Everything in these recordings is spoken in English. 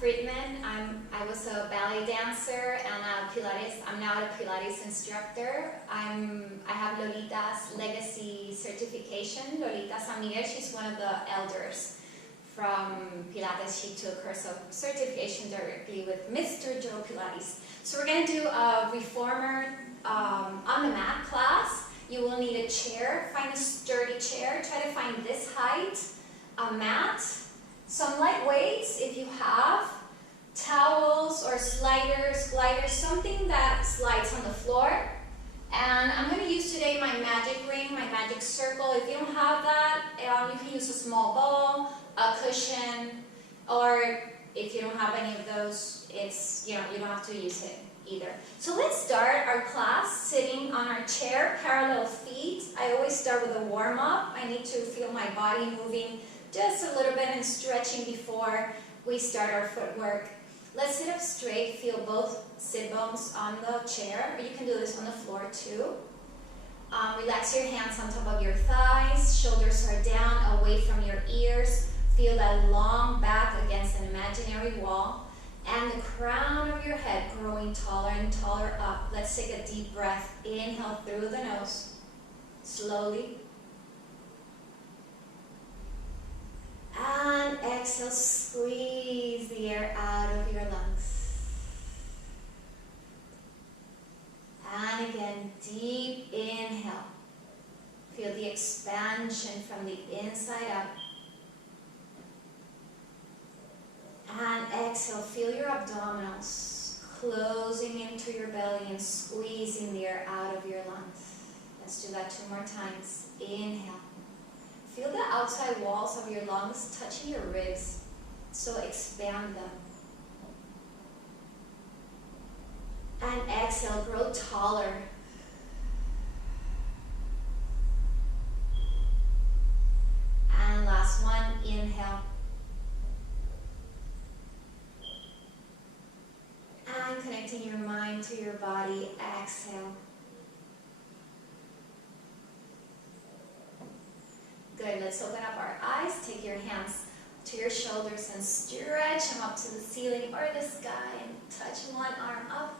Fridman. I was a ballet dancer and a Pilates. I'm now a Pilates instructor. I have Lolita's legacy certification. Lolita San Miguel, she's one of the elders from Pilates. She took her certification directly with Mr. Joe Pilates. So we're going to do a reformer on the mat class. You will need a chair. Find a sturdy chair. Try to find this height, a mat, some light weights if you have, towels or sliders, gliders, something that slides on the floor. And I'm going to use today my magic ring, my magic circle. If you don't have that, you can use a small ball, a cushion, or if you don't have any of those, you don't have to use it either. So let's start our class sitting on our chair, parallel feet. I always start with a warm-up. I need to feel my body moving just a little bit and stretching before we start our footwork. Let's sit up straight, feel both sit bones on the chair, or you can do this on the floor too. Relax your hands on top of your thighs, shoulders are down, away from your ears. Feel that long back against an imaginary wall, and the crown of your head growing taller and taller up. Let's take a deep breath. Inhale through the nose, slowly. And exhale, squeeze the air out of your lungs. And again, deep inhale. Feel the expansion from the inside out. And exhale, feel your abdominals closing into your belly and squeezing the air out of your lungs. Let's do that 2 more times. Inhale. Feel the outside walls of your lungs touching your ribs, so expand them. And exhale, grow taller. And last one, inhale. And connecting your mind to your body, exhale. Good, let's open up our eyes. Take your hands to your shoulders and stretch them up to the ceiling or the sky and touch one arm up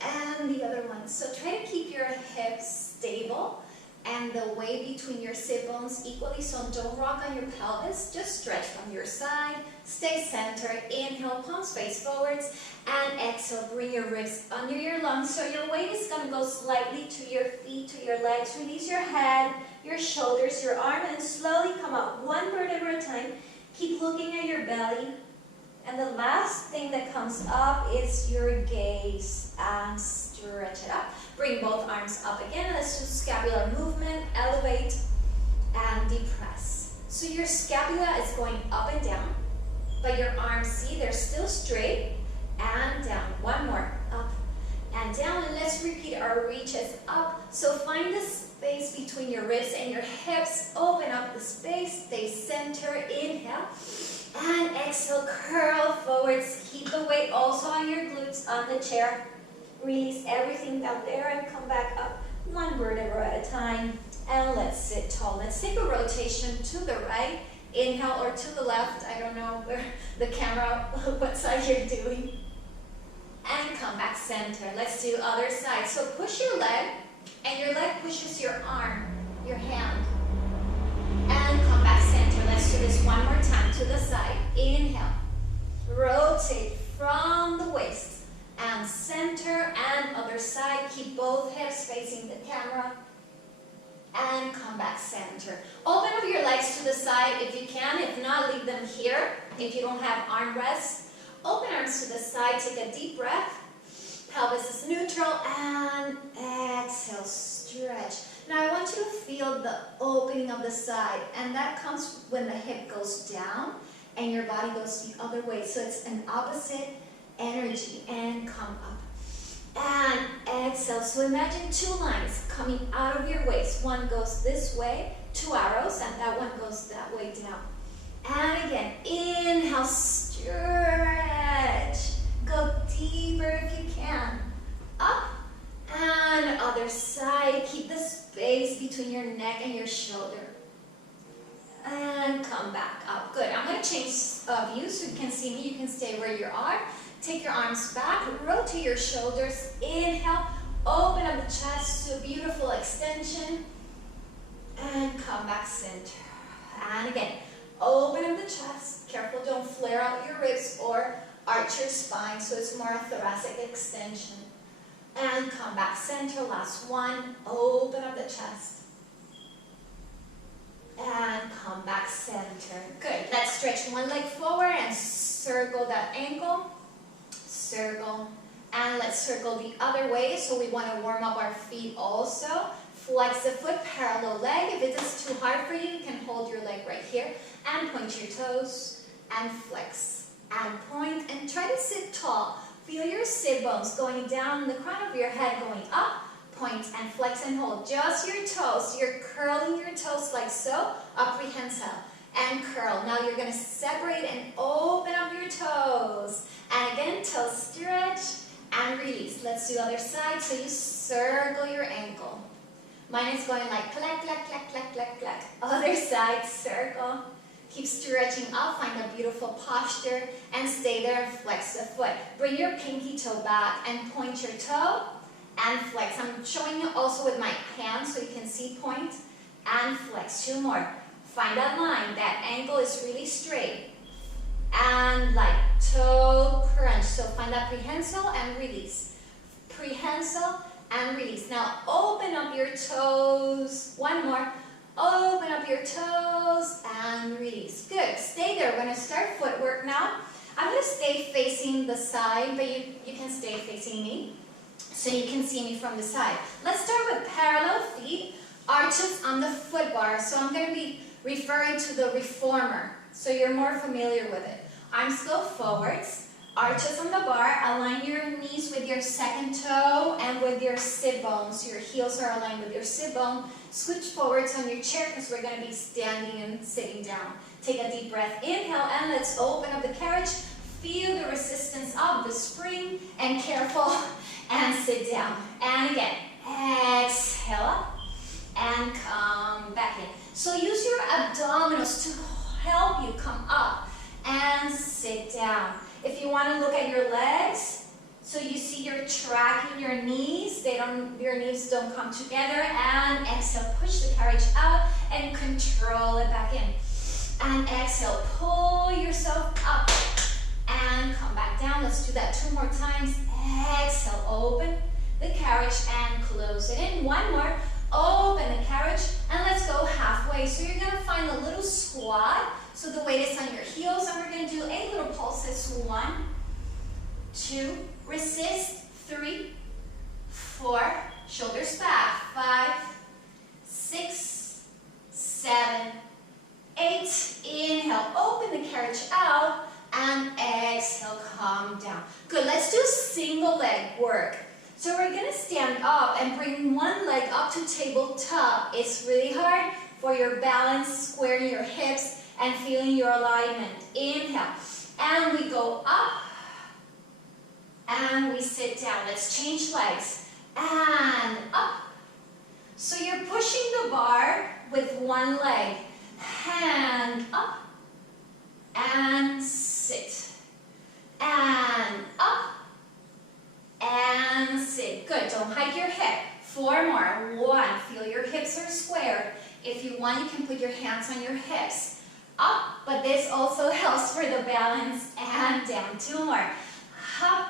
and the other one. So try to keep your hips stable and the weight between your sit bones equally, so don't rock on your pelvis. Just stretch from your side. Stay centered. Inhale, palms face forwards, and exhale, bring your ribs under your lungs. So your weight is going to go slightly to your feet, to your legs. Release your head, your shoulders, your arm, and slowly come up one vertebra at a time. Keep looking at your belly. And the last thing that comes up is your gaze, and stretch it up. Bring both arms up again. Let's do scapular movement. Elevate and depress. So your scapula is going up and down, but your arms, see, they're still straight and down. One more, up and down. And let's repeat our reaches up. So find the space between your ribs and your hips. Open up the space. Stay centered. Inhale. And exhale, curl forwards. Keep the weight also on your glutes on the chair. Release everything down there and come back up one vertebra at a time. And let's sit tall. Let's take a rotation to the right. Inhale, or to the left. I don't know where the camera, what side you're doing. And come back center. Let's do other side. So push your leg, and your leg pushes your arm, your hand. And come back center. Let's do this one more time to the side. Inhale. Rotate from the waist. And center and other side. Keep both hips facing the camera. And come back center. Open up your legs to the side if you can. If not, leave them here. If you don't have armrests, open arms to the side. Take a deep breath. Pelvis is neutral. And exhale, stretch. Now I want you to feel the opening of the side. And that comes when the hip goes down and your body goes the other way. So it's an opposite energy. And come up. And exhale. So imagine 2 lines coming out of your waist. One goes this way, 2 arrows, and that one goes that way down. And again, inhale, stretch. Go deeper if you can. Up and other side. Keep the space between your neck and your shoulder. and come back up. Good. I'm going to change view so you can see me. You can stay where you are. Take your arms back, rotate your shoulders. Inhale, open up the chest to a beautiful extension, and come back center. And again, open up the chest. Careful, don't flare out your ribs or arch your spine, so it's more a thoracic extension. And come back center. Last one. Open up the chest. And come back center. Good. Let's stretch one leg forward and circle that ankle. Circle. And let's circle the other way. So we want to warm up our feet also. Flex the foot, parallel leg. If it is too hard for you, you can hold your leg right here and point your toes and flex and point and try to sit tall. Feel your sit bones going down, the crown of your head going up. Point and flex and hold. Just your toes. You're curling your toes like so. Up, prehensile and curl. Now you're going to separate and open up your toes. And again, toes stretch and release. Let's do other side. So you circle your ankle. Mine is going like clack, clack, clack, clack, clack, clack. Other side, circle. Keep stretching up. Find a beautiful posture and stay there and flex the foot. Bring your pinky toe back and point your toe and flex. I'm showing you also with my hands so you can see point and flex. Two more. Find that line. That ankle is really straight. And like toe crunch. So find that prehensile and release. Prehensile and release. Now open up your toes. One more. Open up your toes and release. Good. Stay there. We're going to start footwork now. I'm going to stay facing the side, but you can stay facing me so you can see me from the side. Let's start with parallel feet, arches on the foot bar. So I'm going to be referring to the reformer, so you're more familiar with it. Arms go forwards, arches on the bar. Align your knees with your second toe and with your sit bones. Your heels are aligned with your sit bone. Scooch forwards on your chair because we're going to be standing and sitting down. Take a deep breath. Inhale, and let's open up the carriage. Feel the resistance of the spring, and careful, and sit down. And again, exhale up, and come back in. So use your abdominals to help you come up and sit down. If you want to look at your legs, so you see you're tracking your knees, your knees don't come together, and exhale, push the carriage out and control it back in. And exhale, pull yourself up and come back down. Let's do that 2 more times. Exhale, open the carriage and close it in. One more. Open the carriage and let's go halfway. So you're going to find a little squat. So the weight is on your heels, and we're going to do 8 little pulses. 1, 2, resist. 3, 4, shoulders back. 5, 6, 7, 8. Inhale, open the carriage out, and exhale, come down. Good. Let's do single leg work. So we're going to stand up and bring one leg up to tabletop. It's really hard for your balance, squaring your hips and feeling your alignment. Inhale. And we go up and we sit down. Let's change legs. And up. So you're pushing the bar with one leg. Hand up and sit. And up. And sit. Good. Don't hike your hip. 4 more. 1. Feel your hips are squared. If you want, you can put your hands on your hips. Up, but this also helps for the balance. And down. 2 more. Up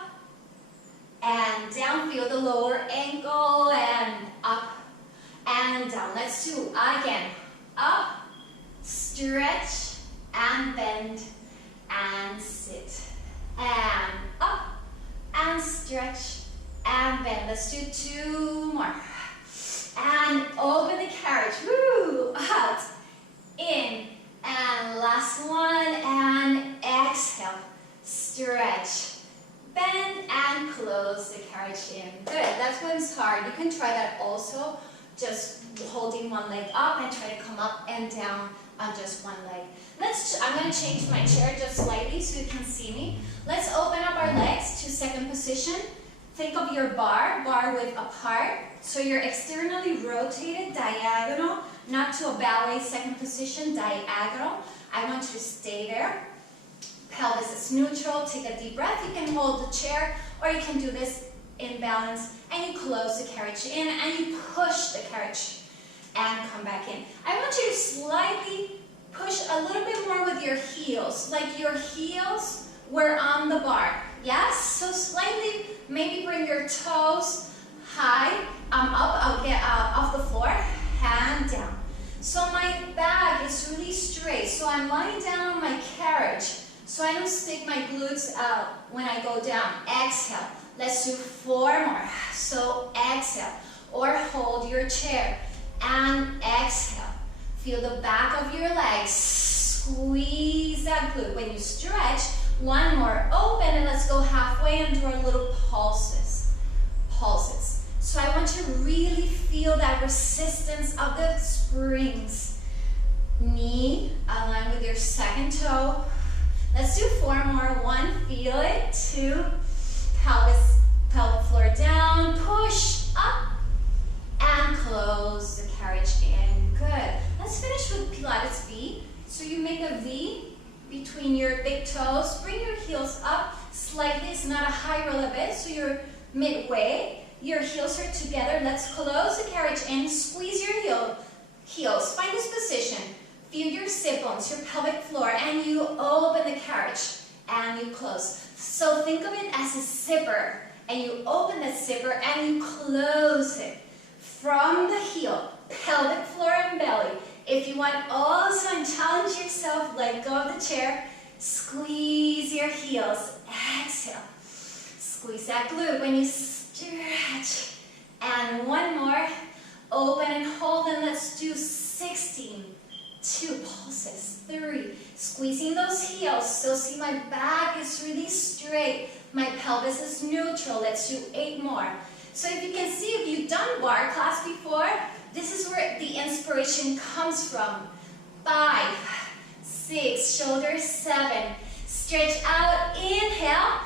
and down. Feel the lower ankle and up and down. Let's do again. Up, stretch and bend and sit. And up. And stretch and bend. Let's do 2 more. And open the carriage. Woo! Out. In. And last one. And exhale. Stretch. Bend and close the carriage in. Good. That's when it's hard. You can try that also. Just holding one leg up and try to come up and down on just one leg. I'm going to change my chair just slightly so you can see me. Let's open up our legs to second position. Think of your bar width apart. So you're externally rotated, diagonal. not to a ballet second position, diagonal. I want you to stay there. Pelvis is neutral. Take a deep breath. You can hold the chair, or you can do this in balance, and you close the carriage in, and you push the carriage and come back in. I want you to slightly push a little bit more with your heels, like your heels were on the bar. Yes? So slightly, maybe bring your toes high, up, I'll get off the floor, hand down. So my back is really straight, so I'm lying down on my carriage, so I don't stick my glutes out when I go down. Exhale. Let's do 4 more. So exhale, or hold your chair, and exhale. Feel the back of your legs, squeeze that glute. When you stretch, 1 more, open, and let's go halfway and do our little pulses. Pulses. So I want you to really feel that resistance of the springs. Knee, align with your second toe. Let's do 4 more. 1, feel it. 2, pelvic floor down, push up, and close the carriage in. Good. Let's finish with Pilates V. So you make a V between your big toes. Bring your heels up slightly. It's not a high roll a bit, so you're midway. Your heels are together. Let's close the carriage in. Squeeze your heels. Find this position. Feel your sit bones, your pelvic floor, and you open the carriage and you close. So think of it as a zipper, and you open the zipper and you close it from the heel, pelvic floor and belly. If you want also and challenge yourself, let go of the chair, squeeze your heels, exhale. Squeeze that glute when you stretch. And 1 more, open and hold, and let's do 16. 2 pulses, 3, squeezing those heels, so see my back is really straight, my pelvis is neutral. Let's do 8 more. So if you can see, if you've done bar class before, this is where the inspiration comes from. 5, 6, shoulders, 7, stretch out, inhale,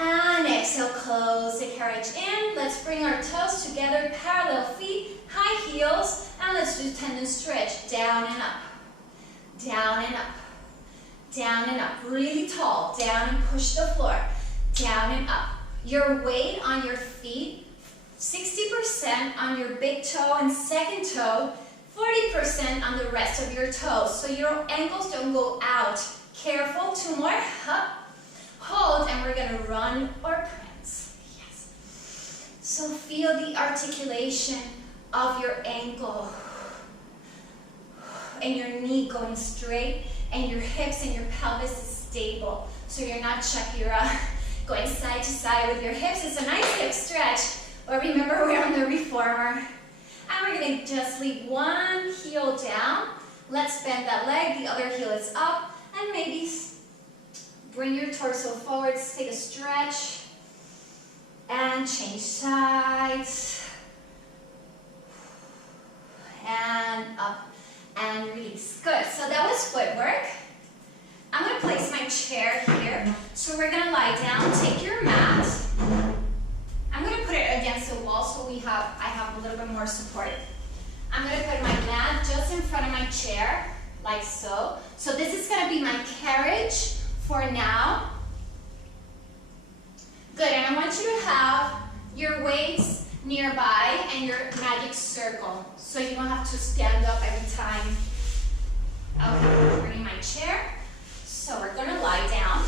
and exhale, close the carriage in. Let's bring our toes together, parallel feet, high heels, and let's do tendon stretch, down and up, down and up, down and up, really tall, down and push the floor, down and up. Your weight on your feet, 60% on your big toe and second toe, 40% on the rest of your toes, so your ankles don't go out. Careful, 2 more, up, hold, and we're gonna run or prance. Yes. So feel the articulation of your ankle and your knee going straight, and your hips and your pelvis is stable, so you're not chakira going side to side with your hips. It's a nice hip stretch, but remember we're on the reformer, and we're going to just leave 1 heel down. Let's bend that leg, the other heel is up, and maybe bring your torso forwards, take a stretch, and change sides, and up, and release. Good, so that was footwork. I'm going to place my chair here, so we're going to lie down, take your mat. I'm going to put it against the wall so I have a little bit more support. I'm going to put my mat just in front of my chair, like so. So this is going to be my carriage for now. Good, and I want you to have your weights nearby and your magic circle, so you don't have to stand up every time. Okay, bring my chair. So we're going to lie down.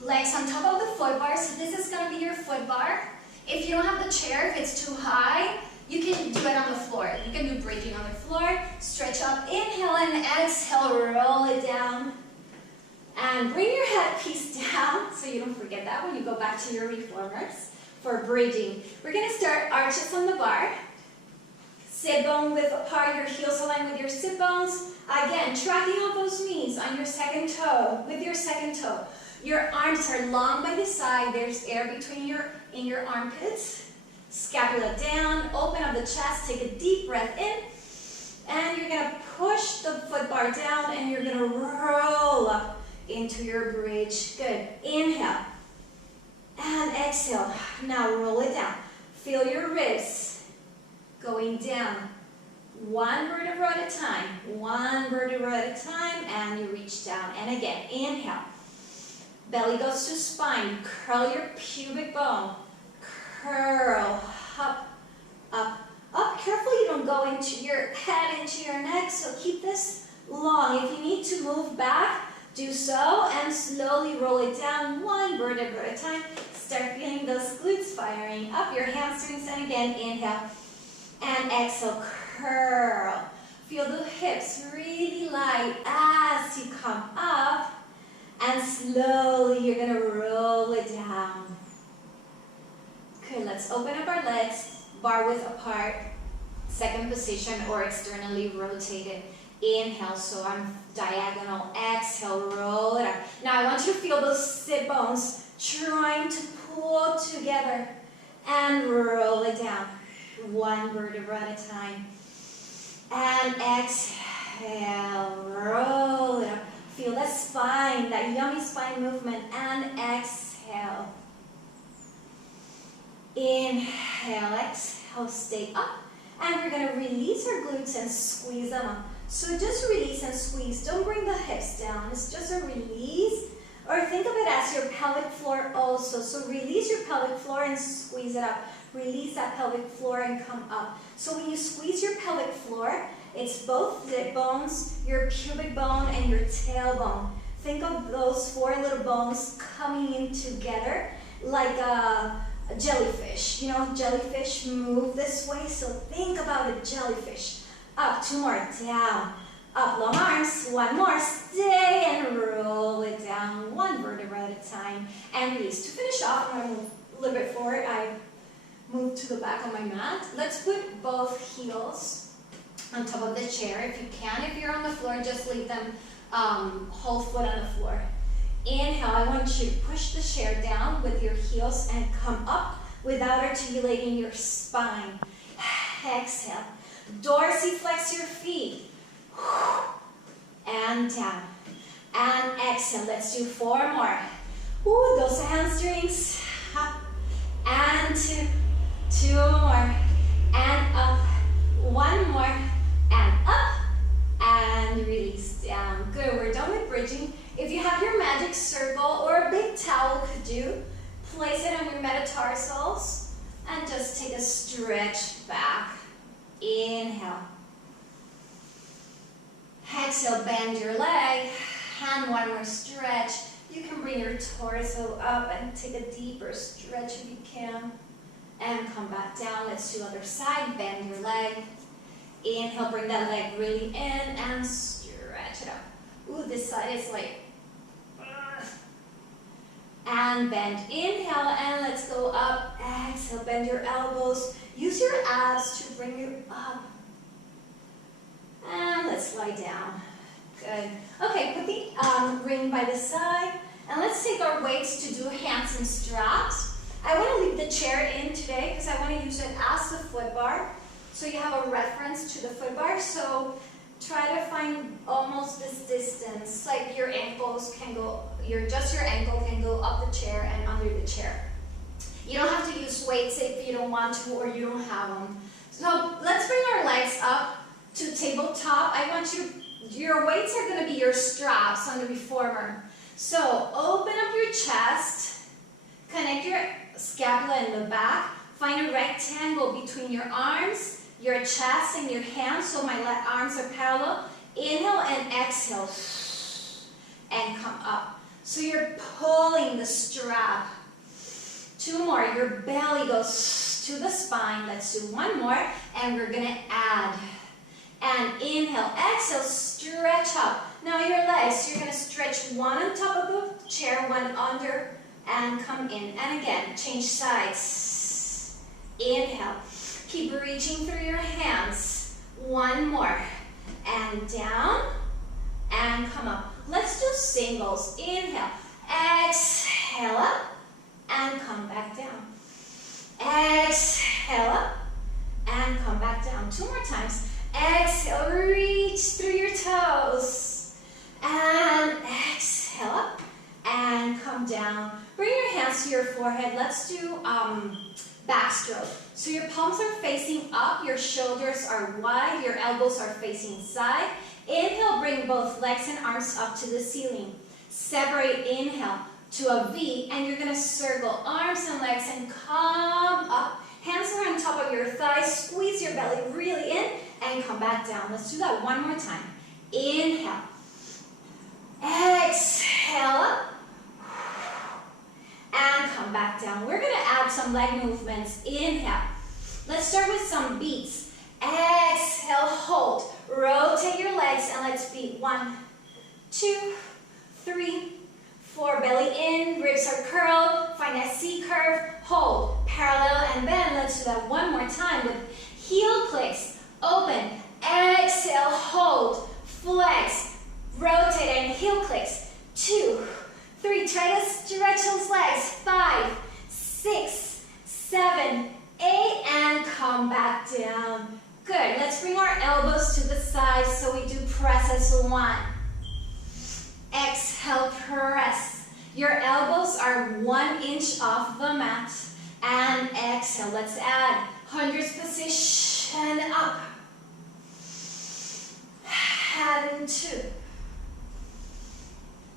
Legs on top of the foot bar, so this is going to be your foot bar. If you don't have the chair, if it's too high, you can do it on the floor. You can do bridging on the floor. Stretch up, inhale and exhale, roll it down. And bring your headpiece down, so you don't forget that when you go back to your reformers for bridging. We're going to start arches on the bar. Sit bone width apart, your heels align with your sit bones. Again, tracking on those knees on your second toe, with your second toe. Your arms are long by the side. There's air between in your armpits. Scapula down, open up the chest, take a deep breath in. And you're going to push the foot bar down, and you're going to roll up into your bridge. Good. Inhale. And exhale. Now roll it down. Feel your ribs going down. One vertebra at a time. One vertebra at a time, and you reach down. And again, inhale. Belly goes to spine. Curl your pubic bone. Curl. Up, up, up. Careful you don't go into your head, into your neck, so keep this long. If you need to move back, do so, and slowly roll it down one vertebra at a time. Start feeling those glutes firing up, your hamstrings, and again, inhale. And exhale, curl. Feel the hips really light as you come up, and slowly you're gonna roll it down. Good, let's open up our legs, bar width apart, second position or externally rotated. Inhale, so I'm diagonal. Exhale, roll it up. Now I want you to feel those sit bones trying to pull together and roll it down. One vertebra at a time. And exhale, roll it up. Feel that spine, that yummy spine movement. And exhale. Inhale, exhale, stay up. And we're going to release our glutes and squeeze them up. So just release and squeeze. Don't bring the hips down. It's just a release. Or think of it as your pelvic floor also. So release your pelvic floor and squeeze it up. Release that pelvic floor and come up. So when you squeeze your pelvic floor, it's both the bones, your pubic bone and your tailbone. Think of those four little bones coming in together like a jellyfish. You know, jellyfish move this way, so think about a jellyfish. Up, two more, down. Up, long arms, one more, stay and roll it down, one vertebra at a time, and release. To finish off, I'm going to move a little bit forward. I move to the back of my mat. Let's put both heels on top of the chair if you can. If you're on the floor, just leave them whole foot on the floor. Inhale, I want you to push the chair down with your heels and come up without articulating your spine. Exhale. Dorsiflex your feet. And down. And exhale. Let's do four more. Ooh, those hamstrings. Up. And two more. And up. One more. And up. And release down. Good. We're done with bridging. If you have your magic circle or a big towel could do, place it on your metatarsals and just take a stretch back. Inhale. Exhale, bend your leg. And one more stretch. You can bring your torso up and take a deeper stretch if you can. And come back down. Let's do other side. Bend your leg. Inhale, bring that leg really in and stretch it up. Ooh, this side is like, and bend. Inhale, and let's go up. Exhale, bend your elbows. Use your abs to bring you up. And let's lie down. Good. Okay, put the ring by the side, and let's take our weights to do hands and straps. I want to leave the chair in today because I want to use it as the foot bar. So you have a reference to the foot bar. So try to find almost this distance, like your ankles can go, your ankle can go up the chair and under the chair. You don't have to use weights if you don't want to or you don't have them. So let's bring our legs up to tabletop. I want you, your weights are going to be your straps on the reformer. So open up your chest, connect your scapula in the back, find a rectangle between your arms, your chest and your hands, so my arms are parallel. Inhale and exhale, and come up. So you're pulling the strap. Two more, your belly goes to the spine. Let's do one more, and we're gonna add. And inhale, exhale, stretch up. Now your legs, you're gonna stretch one on top of the chair, one under, and come in. And again, change sides. Inhale. Keep reaching through your hands. One more. And down. And come up. Let's do singles. Inhale. Exhale up. And come back down. Exhale up. And come back down. Two more times. Exhale. Reach through your toes. And exhale up. And come down. Bring your hands to your forehead. Let's do backstroke. So your palms are facing up, your shoulders are wide, your elbows are facing side. Inhale, bring both legs and arms up to the ceiling. Separate, inhale to a V, and you're gonna circle arms and legs and come up. Hands are on top of your thighs, squeeze your belly really in, and come back down. Let's do that one more time. Inhale. Exhale up. And come back down. We're gonna add some leg movements. Inhale. Let's start with some beats. Exhale, hold. Rotate your legs and let's beat. 1, 2, 3, 4. Belly in, ribs are curled. Find a C curve. Hold. Parallel and bend. Let's do that one more time with heel clicks. Open. Exhale, hold. Flex. Rotate and heel clicks. 2, 3. Try to stretch those legs. 5, 6, 7, 8. And come back down. Good. Let's bring our elbows to the side so we do presses. 1. Exhale, press. Your elbows are 1 inch off the mat. And exhale. Let's add 100th position up. And 2.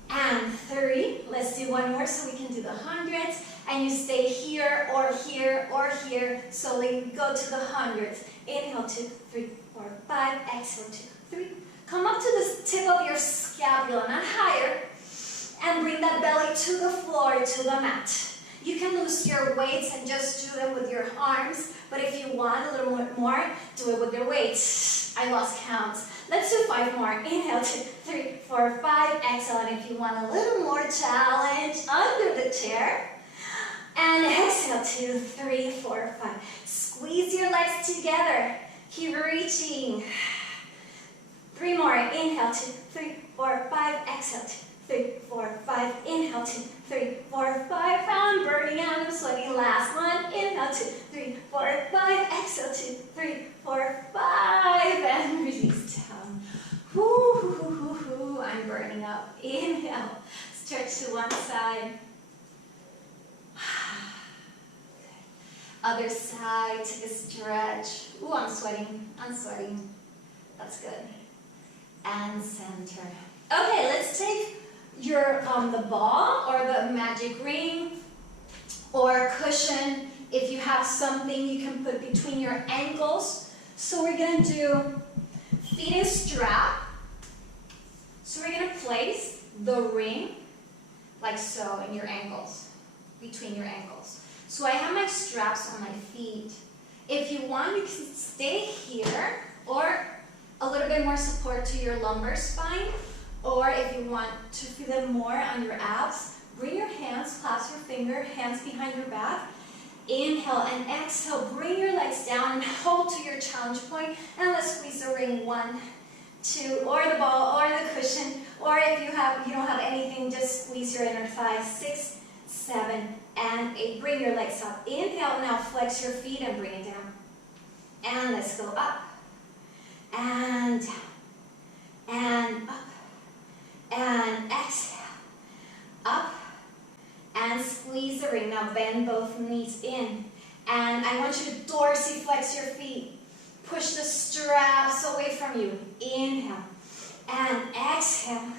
And 3. Let's do one more so we can do the 100s. And you stay here or here or here. Slowly go to the 100s. Inhale, 2, 3, 4, 5. Exhale, 2, 3. Come up to the tip of your scapula, not higher. And bring that belly to the floor, to the mat. You can lose your weights and just do them with your arms. But if you want a little more, do it with your weights. I lost count. Let's do 5 more. Inhale, 2, 3, 4, 5. Exhale, and if you want a little more challenge, under the chair. And exhale, 2, 3, 4, 5. Squeeze your legs together. Keep reaching. 3 more. Inhale, 2, 3, 4, 5. Exhale, 2, 3, 4, 5. Inhale, 2, 3, 4, 5. I'm burning out. I'm sweating. Last one. Inhale, 2, 3, 4, 5. Exhale, 2, 3, 4, 5. And release down. Whoo, I'm burning up. Inhale. Stretch to one side. Other side. Take a stretch. Ooh, I'm sweating. I'm sweating. That's good. And center. Okay, let's take your the ball or the magic ring or cushion. If you have something you can put between your ankles. So we're gonna do feet in strap. So we're gonna place the ring like so in your ankles, between your ankles. So I have my straps on my feet. If you want, you can stay here or a little bit more support to your lumbar spine. Or if you want to feel it more on your abs, bring your hands, clasp your finger, hands behind your back. Inhale and exhale, bring your legs down and hold to your challenge point. And let's squeeze the ring. 1, 2, or the ball, or the cushion. Or if you don't have anything, just squeeze your inner thigh. 6, 7, and 8. Bring your legs up. Inhale, now flex your feet and bring it down. And let's go up. And down. And up. And exhale. Up. And squeeze the ring. Now bend both knees in. And I want you to dorsiflex your feet. Push the straps away from you. Inhale. And exhale.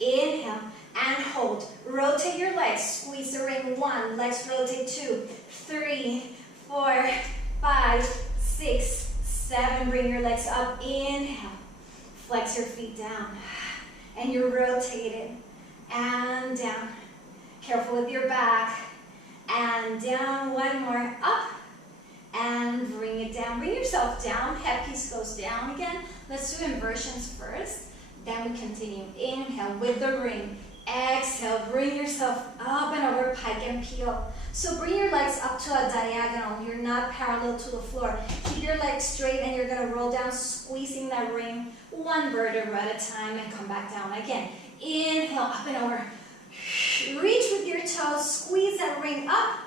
Inhale. And hold. Rotate your legs. Squeeze the ring. 1. Legs rotate. 2, 3, 4, 5, 6, 7. Bring your legs up. Inhale. Flex your feet down. And you're rotated. And down. Careful with your back. And down. 1 more. Up. And bring it down. Bring yourself down. Head piece goes down again. Let's do inversions first. Then we continue. Inhale with the ring. Exhale. Bring yourself up and over, pike and peel. So bring your legs up to a diagonal. You're not parallel to the floor. Keep your legs straight and you're going to roll down, squeezing that ring 1 vertebra at a time and come back down again. Inhale, up and over. Reach with your toes, squeeze that ring up.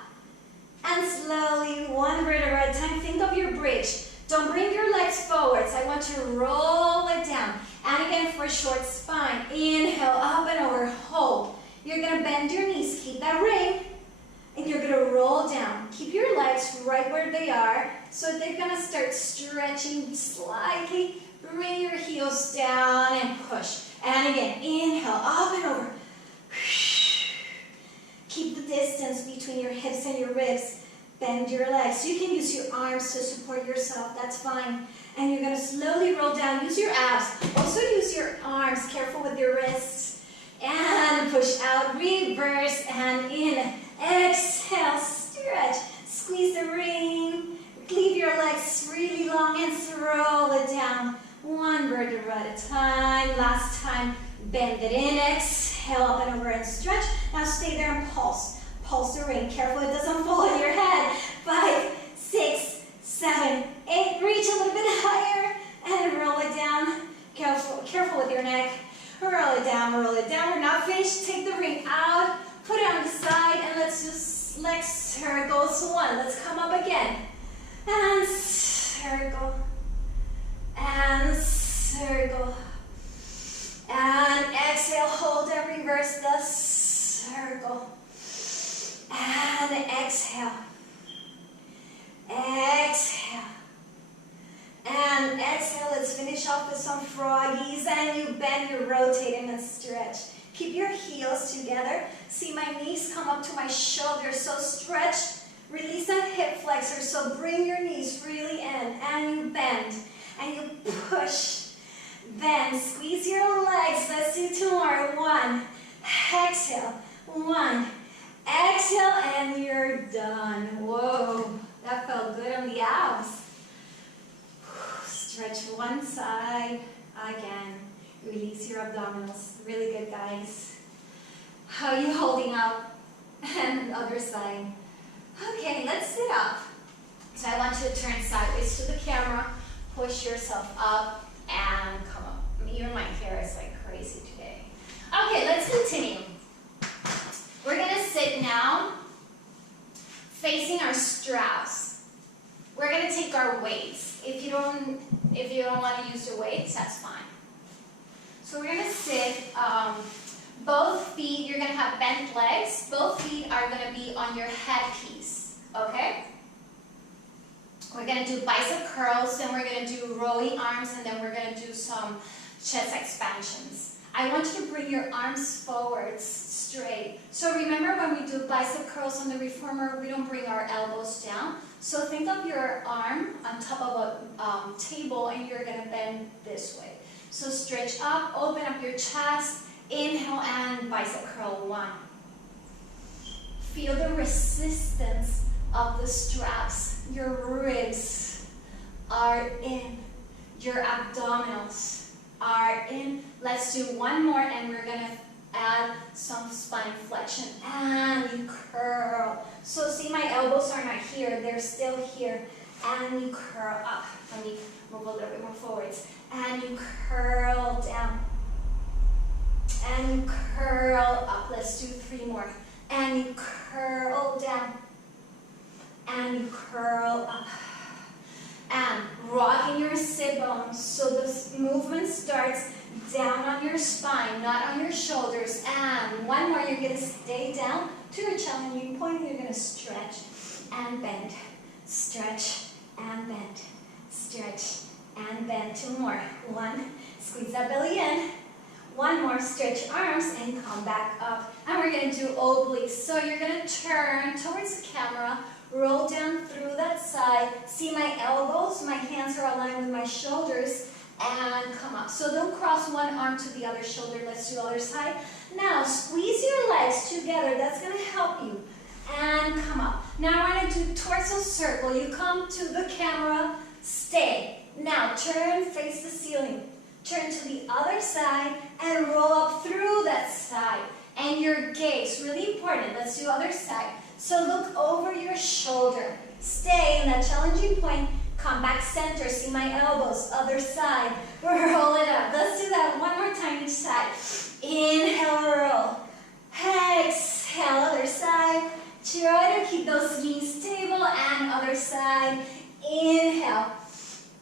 And slowly, 1 vertebra at a time. Think of your bridge. Don't bring your legs forwards. I want you to roll it down. And again for a short spine. Inhale, up and over, hold. You're going to bend your knees. Keep that ring. And you're gonna roll down. Keep your legs right where they are, so they're gonna start stretching slightly. Bring your heels down and push. And again, inhale, up and over. Keep the distance between your hips and your ribs. Bend your legs. You can use your arms to support yourself, that's fine. And you're gonna slowly roll down. Use your abs. Also use your arms. Careful with your wrists. And push out, reverse, and in. Exhale, stretch. Squeeze the ring. Leave your legs really long and roll it down. One vertebra at a time. Last time, bend it in. Exhale, up and over and stretch. Now stay there and pulse. Pulse the ring. Careful it doesn't fall on your head. 5, 6, 7, 8. Reach a little bit higher and roll it down. Careful with your neck. Roll it down, roll it down. We're not finished. Take the ring out. Put it on the side and let's just leg circles. 1. Let's come up again. And circle. And circle. And exhale, hold and reverse the circle. And exhale. Exhale. And exhale. Let's finish off with some froggies. And you bend, you rotate and stretch. Keep your heels together. See my knees come up to my shoulders. So stretch. Release that hip flexor. So bring your knees really in. And you bend. And you push. Then squeeze your legs. Let's do 2 more. 1. Exhale. 1. Exhale, and you're done. Whoa, that felt good on the abs. Stretch one side again. Release your abdominals. Really good, guys. How are you holding up? And other side. Okay, let's sit up. So I want you to turn sideways to the camera. Push yourself up and come up. Even my hair is like crazy today. Okay, let's continue. We're gonna sit now, facing our straps. We're gonna take our weights. If you don't want to use your weights, that's fine. So we're gonna sit. Both feet. You're gonna have bent legs. Both feet are gonna be on your headpiece. Okay. We're gonna do bicep curls. Then we're gonna do rowing arms, and then we're gonna do some chest expansions. I want you to bring your arms forward straight. So remember when we do bicep curls on the reformer, we don't bring our elbows down. So think of your arm on top of a table and you're gonna bend this way. So stretch up, open up your chest, inhale and bicep curl 1. Feel the resistance of the straps. Your ribs are in, your abdominals are in. Let's do 1 more and we're gonna add some spine flexion and you curl. So see my elbows are not here, they're still here. And you curl up. Let me move a little bit more forwards. And you curl down. And you curl up. Let's do 3 more. And you curl down. And you curl up. And rocking your sit bones. So this movement starts down on your spine, not on your shoulders. And 1 more, you're going to stay down to your challenging point. You're going to stretch and bend. Stretch and bend. Stretch and bend. 2 more. 1, squeeze that belly in. 1 more, stretch arms and come back up. And we're going to do obliques. So you're going to turn towards the camera, roll down through that side. See my elbows, my hands are aligned with my shoulders. And come up. So don't cross one arm to the other shoulder. Let's do other side. Now squeeze your legs together. That's going to help you. And come up. Now we're going to do torso circle. You come to the camera, stay. Now turn, face the ceiling. Turn to the other side and roll up through that side. And your gaze, really important. Let's do other side. So look over your shoulder. Stay in that challenging point. Come back center, see my elbows, other side. Roll it up. Let's do that 1 more time each side. Inhale, roll. Exhale, other side. Try to keep those knees stable and other side. Inhale.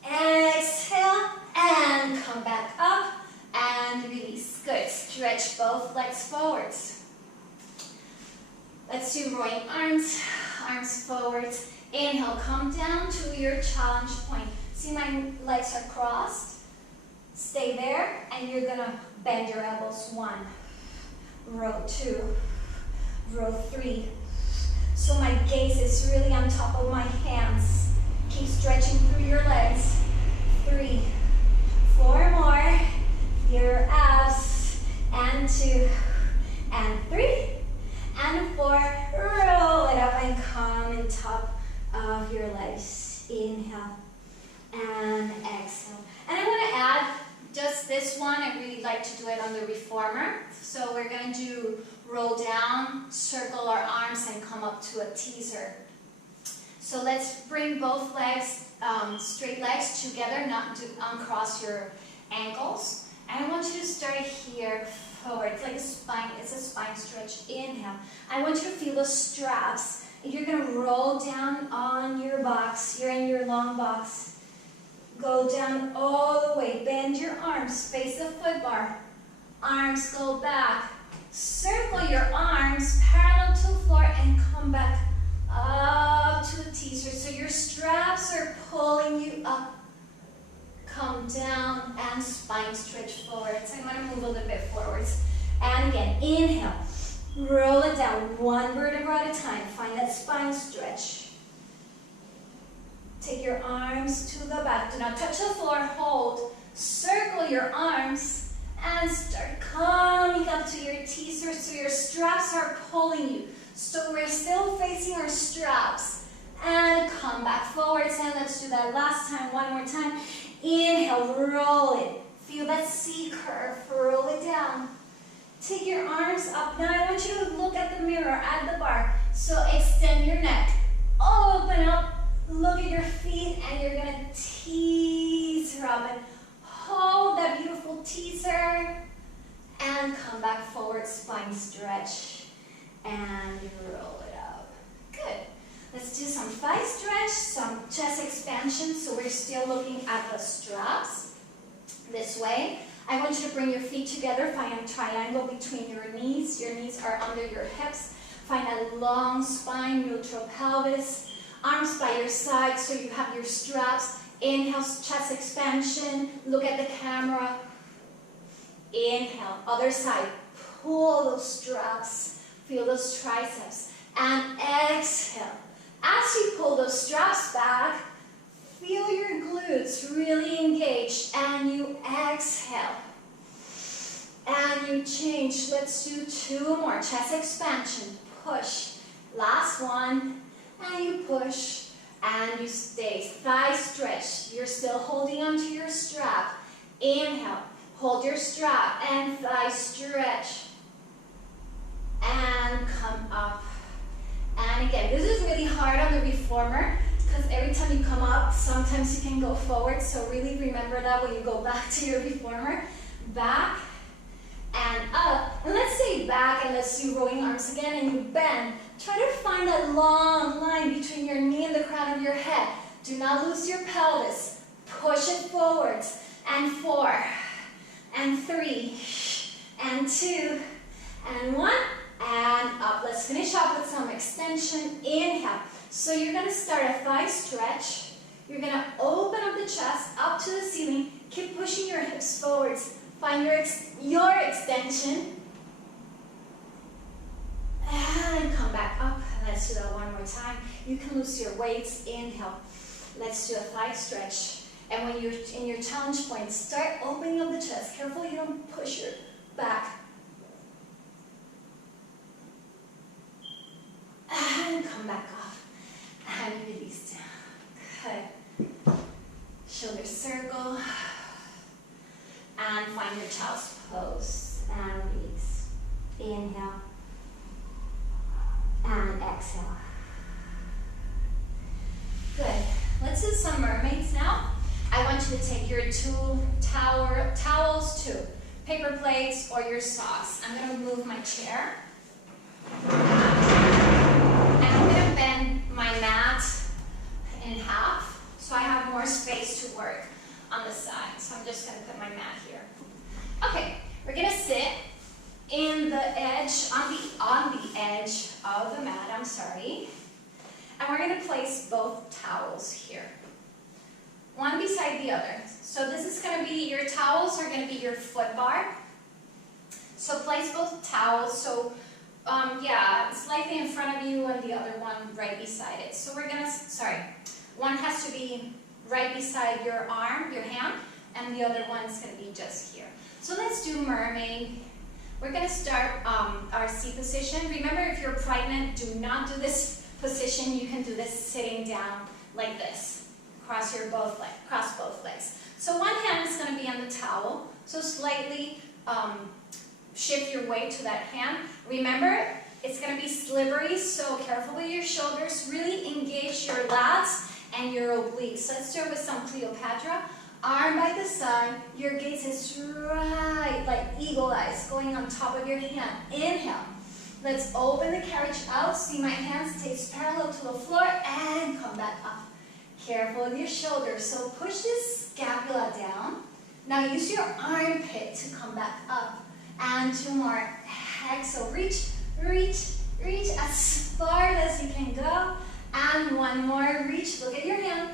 Exhale. And come back up and release. Good. Stretch both legs forwards. Let's do rowing arms, arms forwards. Inhale, come down to your challenge point. See my legs are crossed? Stay there, and you're gonna bend your elbows. 1, row 2, row 3. So my gaze is really on top of my hands. Keep stretching through your legs. 3, 4 more. Your abs. And 2, and 3, and 4. Roll it up and come on top of your legs. Inhale and exhale. And I want to add just this one. I really like to do it on the reformer. So we're going to do roll down, circle our arms, and come up to a teaser. So let's bring both legs, straight legs together, not to uncross your ankles. And I want you to start here forward. It's like a spine, it's a spine stretch. Inhale. I want you to feel those straps. You're going to roll down on your box. You're in your long box. Go down all the way. Bend your arms. Face the foot bar. Arms go back. Circle your arms parallel to the floor and come back up to the teaser. So your straps are pulling you up. Come down and spine stretch forwards. I'm going to move a little bit forwards. And again, inhale. Roll it down 1 vertebra at a time. Find that spine stretch. Take your arms to the back. Do not touch the floor. Hold. Circle your arms and start coming up to your teaser so your straps are pulling you. So we're still facing our straps. And come back forwards. And let's do that last time. 1 more time. Inhale. Roll it. Feel that C curve. Roll it down. Take your arms up. Now I want you to look at the mirror, at the bar. So extend your neck. Open up. Look at your feet, and you're going to teaser up and hold that beautiful teaser. And come back forward, spine stretch. And roll it up. Good. Let's do some thigh stretch, some chest expansion. So we're still looking at the straps. This way. I want you to bring your feet together. Find a triangle between your knees. Your knees are under your hips. Find a long spine, neutral pelvis. Arms by your side so you have your straps. Inhale, chest expansion. Look at the camera. Inhale, other side. Pull those straps. Feel those triceps. And exhale. As you pull those straps back, feel your glutes really engaged. And you exhale. And you change. Let's do 2 more. Chest expansion. Push. Last one. And you push, and you stay. Thigh stretch. You're still holding onto your strap. Inhale. Hold your strap and thigh stretch. And come up. And again, this is really hard on the reformer because every time you come up, sometimes you can go forward. So really remember that when you go back to your reformer. Back and up. And let's say back, and let's do rowing arms again, and you bend. Try to find that long line between your knee and the crown of your head. Do not lose your pelvis. Push it forwards. And 4, and 3, and 2, and 1, and up. Let's finish off with some extension. Inhale. So you're going to start a thigh stretch. You're going to open up the chest up to the ceiling. Keep pushing your hips forwards. Find your extension. And come back up. Let's do that 1 more time. You can lose your weights. Inhale. Let's do a thigh stretch. And when you're in your challenge point, start opening up the chest. Careful you don't push your back. And come back off. And release down. Good. Shoulder circle. And find your child's pose. And release. Inhale. And exhale. Good. Let's do some mermaids now. I want you to take your 2 towels, 2 paper plates, or your socks. I'm going to move my chair. And I'm going to bend my mat in half so I have more space to work on the side. So I'm just going to put my mat here. Okay, we're going to sit in the edge, on the edge of the mat, I'm sorry. And we're going to place both towels here. One beside the other. So this is going to be, your towels are going to be your foot bar. So place both towels, so yeah, slightly in front of you and the other one right beside it. So we're going to, one has to be right beside your arm, your hand, and the other one is going to be just here. So let's do mermaid. We're going to start our C position. Remember, if you're pregnant, do not do this position. You can do this sitting down like this. Cross both legs. So one hand is going to be on the towel. So slightly shift your weight to that hand. Remember, it's going to be slippery, so careful with your shoulders. Really engage your lats and your obliques. Let's do it with some Cleopatra. Arm by the side, your gaze is right, like eagle eyes, going on top of your hand. Inhale. Let's open the carriage out. See my hand stays parallel to the floor and come back up. Careful with your shoulders. So push this scapula down. Now use your armpit to come back up. And two more. Exhale. Reach, reach, reach as far as you can go. And one more. Reach. Look at your hand.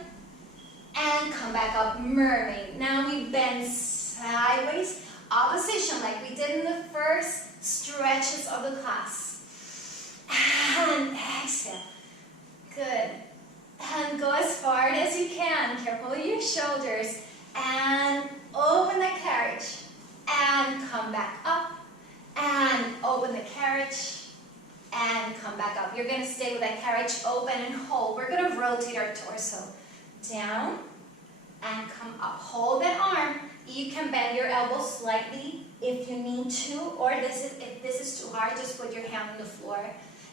And come back up. Mermaid. Now we bend sideways. Opposition like we did in the first stretches of the class. And exhale. Good. And go as far as you can. Careful with your shoulders. And open the carriage. And come back up. And open the carriage. And come back up. You're going to stay with that carriage open and hold. We're going to rotate our torso. Down. And come up. Hold that arm. You can bend your elbow slightly if you need to. Or if this is too hard, just put your hand on the floor.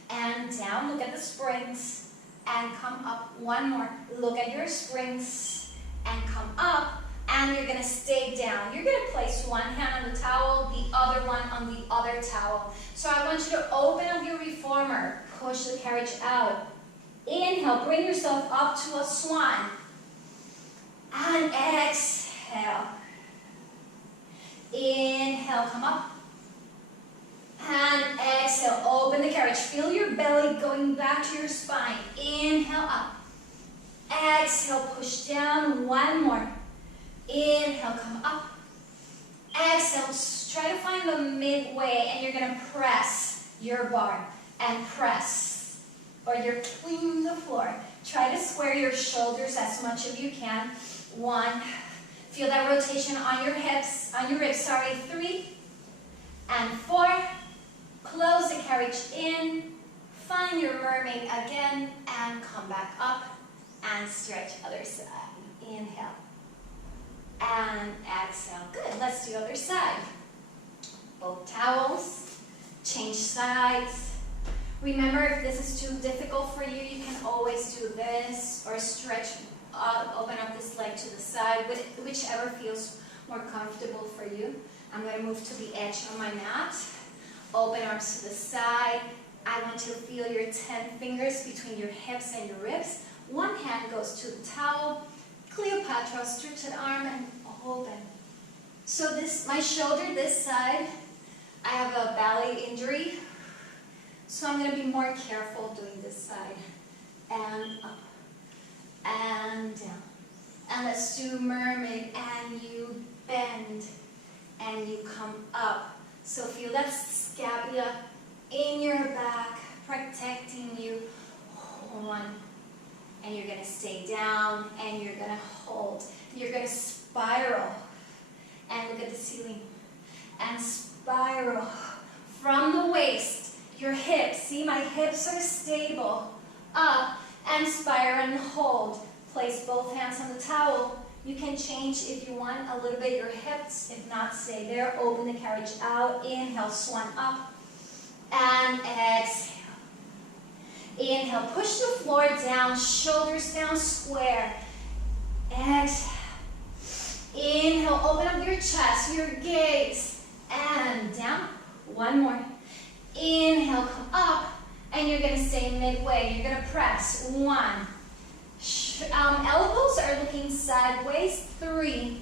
And down. Look at the springs. And come up. One more. Look at your springs. And come up. And you're going to stay down. You're going to place one hand on the towel, the other one on the other towel. So I want you to open up your reformer. Push the carriage out. Inhale. Bring yourself up to a swan. And exhale. Inhale. Come up. And exhale. Open the carriage. Feel your belly going back to your spine. Inhale up. Exhale. Push down. One more. Inhale, come up. Exhale, try to find the midway, and you're going to press your bar and press, or you're cleaning the floor. Try to square your shoulders as much as you can. One, feel that rotation on your hips, on your ribs, 3, and 4. Close the carriage in, find your mermaid again, and come back up, and stretch other side. Inhale. And exhale. Good. Let's do other side. Both towels. Change sides. Remember, if this is too difficult for you, you can always do this or stretch, open up this leg to the side, whichever feels more comfortable for you. I'm going to move to the edge of my mat. Open arms to the side. I want you to feel your 10 fingers between your hips and your ribs. One hand goes to the towel. Cleopatra, stretch an arm and open. So my shoulder, this side, I have a ballet injury. So I'm going to be more careful doing this side. And up. And down. And let's do mermaid. And you bend. And you come up. So feel that scapula in your back, protecting you. One. And you're going to stay down, and you're going to hold. You're going to spiral, and look at the ceiling. And spiral from the waist, your hips. See, my hips are stable. Up, and spiral and hold. Place both hands on the towel. You can change if you want a little bit your hips. If not, stay there. Open the carriage out. Inhale, swan up. And exhale. Inhale, push the floor down, shoulders down, square. Exhale. Inhale, open up your chest, your gaze, and down. One more. Inhale, come up, and you're going to stay midway. You're going to press. 1. Elbows are looking sideways. 3.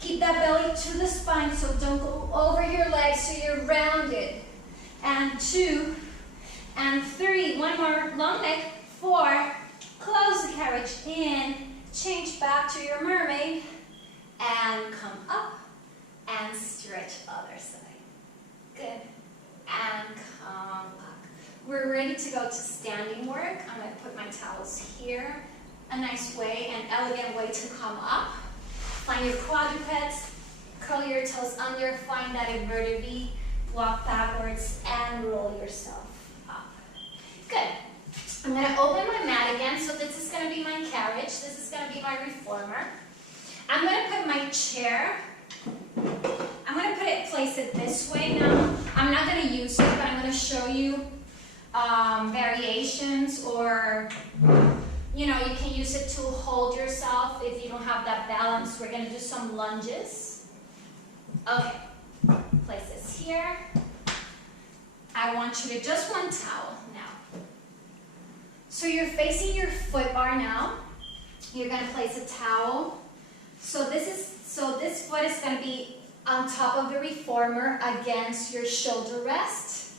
Keep that belly to the spine, so don't go over your legs so you're rounded. And 2. and 3, one more long neck, 4, close the carriage in, change back to your mermaid, and come up, and stretch other side. Good, and come back. We're ready to go to standing work. I'm going to put my towels here. A nice way, an elegant way to come up. Find your quadrupeds, curl your toes under, find that inverted V, walk backwards, and roll yourself up. Good. I'm going to open my mat again, so this is going to be my carriage. This is going to be my reformer. I'm going to put my chair, I'm going to place it this way now. I'm not going to use it, but I'm going to show you variations, or you can use it to hold yourself if you don't have that balance. We're going to do some lunges. Okay, place this here. I want you to just one towel now. So you're facing your foot bar now. You're going to place a towel. So this foot is going to be on top of the reformer against your shoulder rest.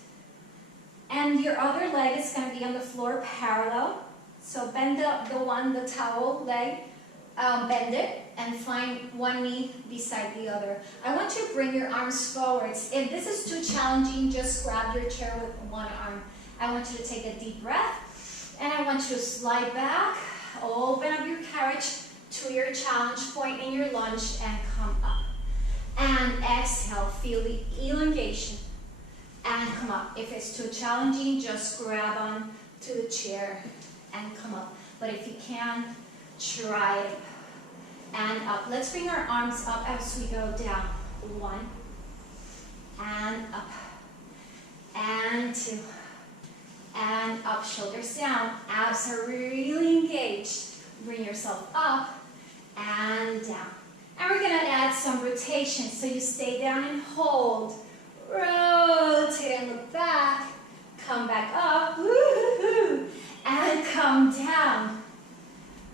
And your other leg is going to be on the floor parallel. So bend the towel leg, bend it, and find one knee beside the other. I want you to bring your arms forwards. If this is too challenging, just grab your chair with one arm. I want you to take a deep breath, and I want you to slide back, open up your carriage to your challenge point in your lunge, and come up. And exhale, feel the elongation, and come up. If it's too challenging, just grab on to the chair and come up. But if you can, try it. And up. Let's bring our arms up as we go down. 1, and up, and 2, and up. Shoulders down. Abs are really engaged. Bring yourself up and down. And we're going to add some rotation. So you stay down and hold. Rotate and look back. Come back up. Woo-hoo-hoo. And come down.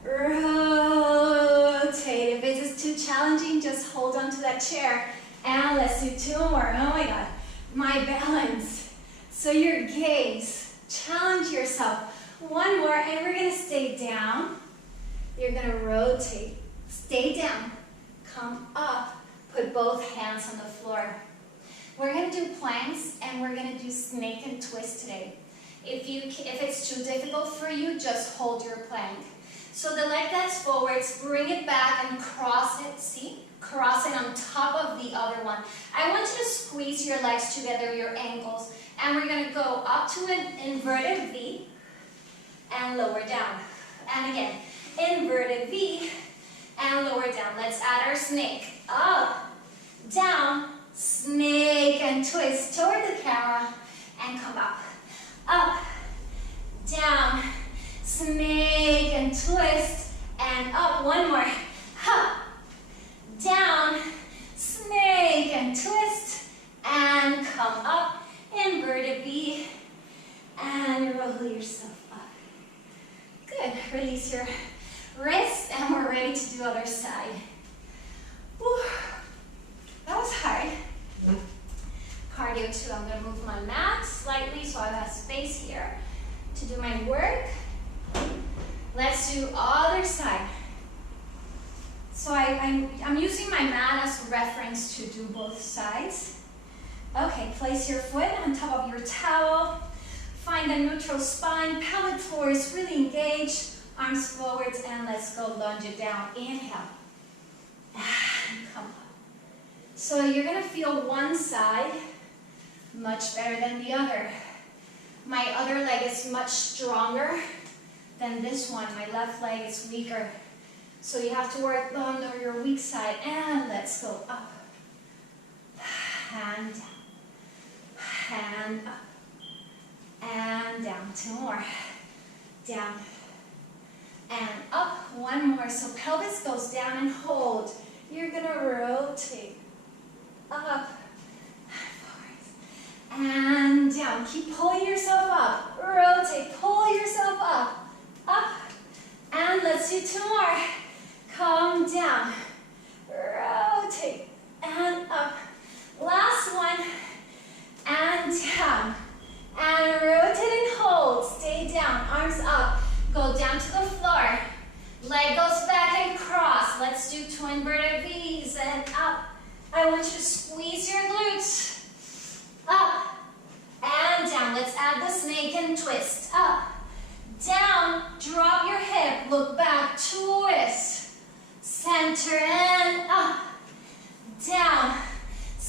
Rotate. If this is too challenging, just hold on to that chair. And let's do 2 more. Oh my God. My balance. So your gaze. Challenge yourself. 1 more, and we're going to stay down. You're going to rotate. Stay down. Come up. Put both hands on the floor. We're going to do planks, and we're going to do snake and twist today. If it's too difficult for you, just hold your plank. So the leg that's forwards, bring it back and cross it. See? Cross it on top of the other one. I want you to squeeze your legs together, your ankles. And we're going to go up to an inverted V and lower down. And again, inverted V and lower down. Let's add our snake. Up, down, snake and twist toward the camera and come up. Up, down, snake and twist and up. 1 more. Up, down, snake and twist and come up. Inverted V and roll yourself up. Good. Release your wrist and we're ready to do other side. Whew. That was hard. Cardio too. I'm going to move my mat slightly so I have space here to do my work. Let's do other side. So I'm using my mat as reference to do both sides. Okay, place your foot on top of your towel. Find a neutral spine. Pelvic floor is really engaged. Arms forwards, and let's go lunge it down. Inhale. And come up. So you're going to feel one side much better than the other. My other leg is much stronger than this one. My left leg is weaker. So you have to work on your weak side. And let's go up. And down. And up. And down. 2 more. Down. And up. 1 more. So pelvis goes down and hold. You're going to rotate. Up. Forward. And down. Keep pulling yourself up. Rotate. Pull yourself up. Up. And let's do 2 more. Come down. Rotate. And up. Last one. And down. And rotate and hold.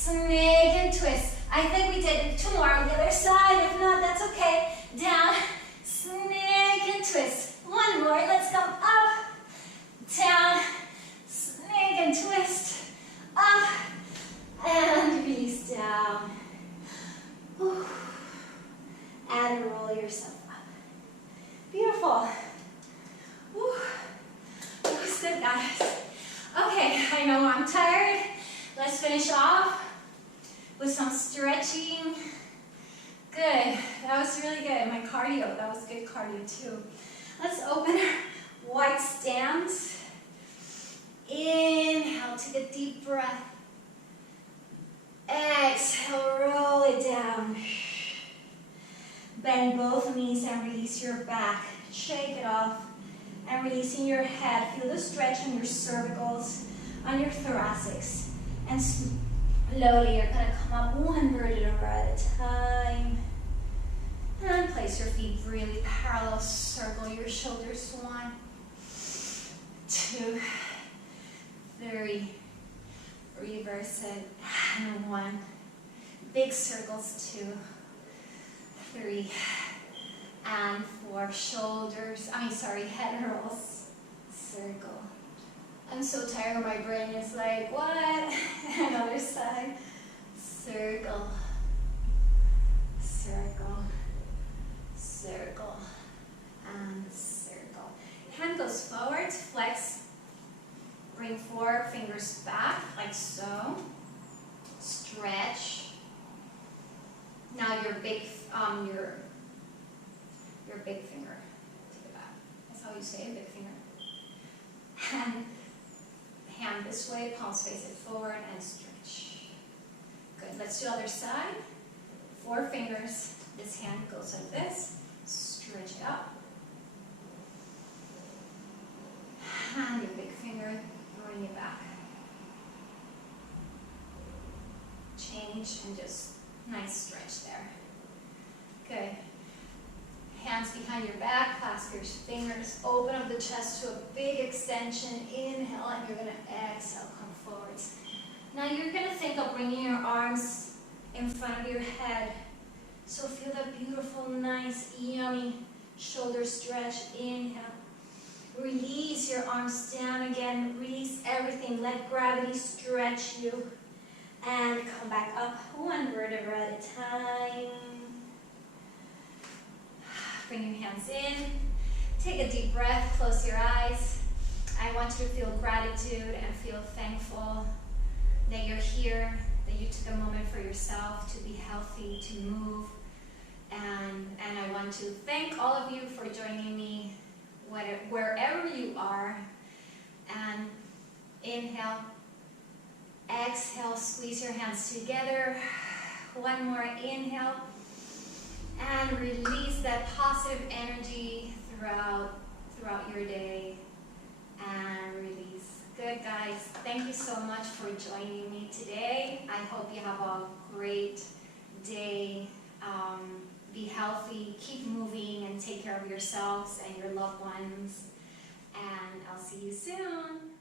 snake and twist. I think we did 2 more on the other side. If not, that's okay. Down, snake and twist. 1 more. Let's come up, down, snake and twist, up, and release down. Whew. And roll yourself up. Beautiful. Whew. That was good, guys. Okay, I know I'm tired. Let's finish off with some stretching. Good. That was really good. My cardio, that was good cardio too. Let's open our wide stance. Inhale, take a deep breath. Exhale, roll it down. Bend both knees and release your back. Shake it off. And releasing your head. Feel the stretch on your cervicals, on your thoracics. And slowly you're going to come up 1 vertebra at a time. And place your feet really parallel. Circle your shoulders. 1, 2, 3. Reverse it. And 1. Big circles. 2, 3. And 4. Shoulders. Head rolls. Circle. I'm so tired. My brain is like, what? Another side. Circle. Circle. Circle. And circle. Hand goes forward. Flex. Bring 4 fingers back, like so. Stretch. Now your big finger to the back. That's how you say it, big finger. And hand this way, palms face it forward, and stretch. Good. Let's do other side. 4 fingers. This hand goes like this. Stretch it up. And your big finger, bring it back. Change and just nice stretch there. Good. Hands behind your back, clasp your fingers, open up the chest to a big extension. Inhale, and you're going to exhale, come forwards. Now you're going to think of bringing your arms in front of your head. So feel that beautiful, nice, yummy shoulder stretch. Inhale. Release your arms down again. Release everything. Let gravity stretch you. And come back up 1 vertebra at a time. Bring your hands in. Take a deep breath. Close your eyes. I want you to feel gratitude and feel thankful that you're here, that you took a moment for yourself to be healthy, to move. And I want to thank all of you for joining me wherever you are. And inhale. Exhale. Squeeze your hands together. 1 more inhale. And release that positive energy throughout your day. And release. Good, guys. Thank you so much for joining me today. I hope you have a great day. Be healthy, keep moving, and take care of yourselves and your loved ones. And I'll see you soon.